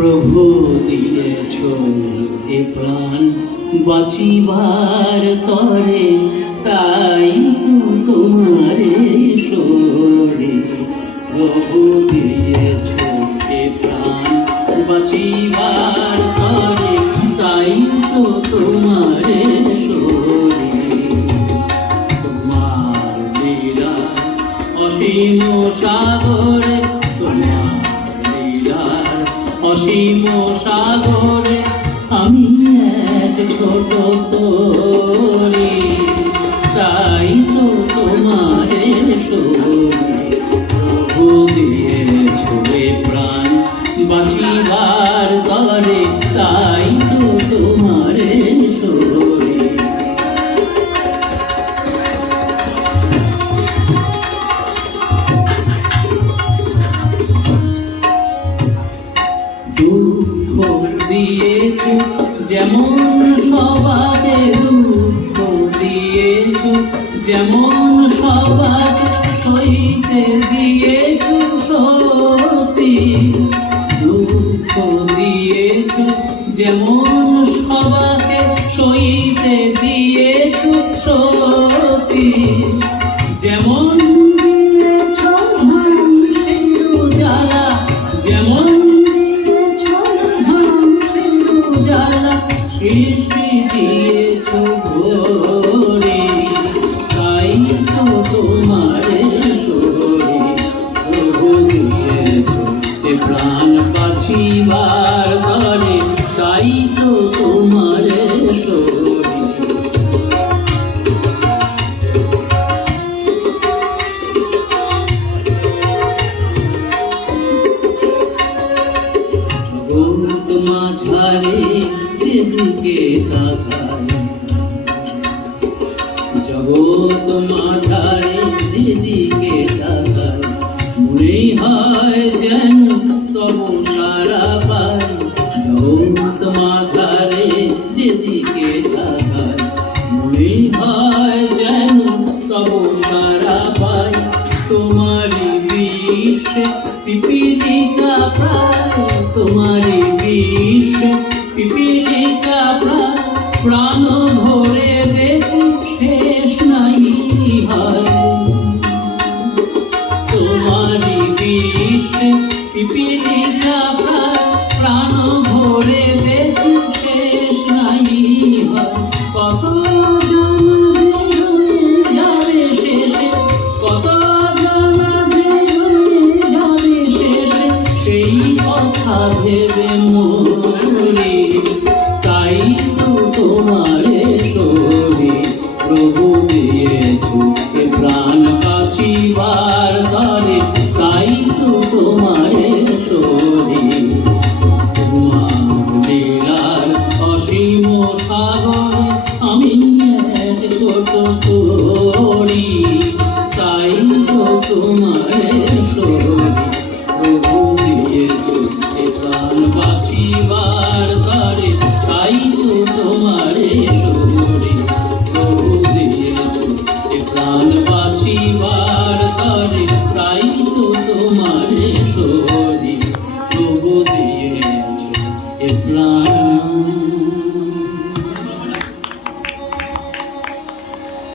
প্রভু দিয়েছ এ প্রাণ বাঁচিবার তরে, তাই তো তোমারে সরে। প্রভু দিয়েছ এ প্রাণ বাঁচিবার তরে, তাই তো তোমারে সরে। তোমার লীলা অসীম সাগরে, তোমার লীলার অসীম সাগরে আমি এক ছোট তরি, তাই তো তোমারে সরে। প্রভু দিয়েছ এ প্রাণ বাঁচিবার তরে, তাই তো তোমারে সরে। দুঃখ দিয়েছ যেমন সবাকে, দুঃখ দিয়েছ যেমন সবাকে, সইতে দিয়েছ সতী। দুঃখ দিয়েছ যেমন সবাকে, সইতে দিয়েছ সতী। যেমন দিয়েছ ধ্বংসের জ্বালা, যেমন দিয়েছ ধ্বংসের জ্বালা, সৃষ্টি দিয়েছ ভরে, তাই তো তোমারে সরে। প্রভু দিয়েছ এ প্রাণ বাঁচিবার তরে, তাই তো তোমারে সরে। জগৎ মাঝারে যেদিকে তাকাই, জগৎ মাঝারে যেদিকে তাকাই, মনেই হয় যেন তব সারা পাই। জগৎ মাঝারে যেদিকে তাকাই, মনেই হয় যেন তব সারা পাই। তোমারি বিশ্বে পিপীলিকা প্রায়, তোমারি বিশ্বে পিপীলিকা প্রায়, প্রাণ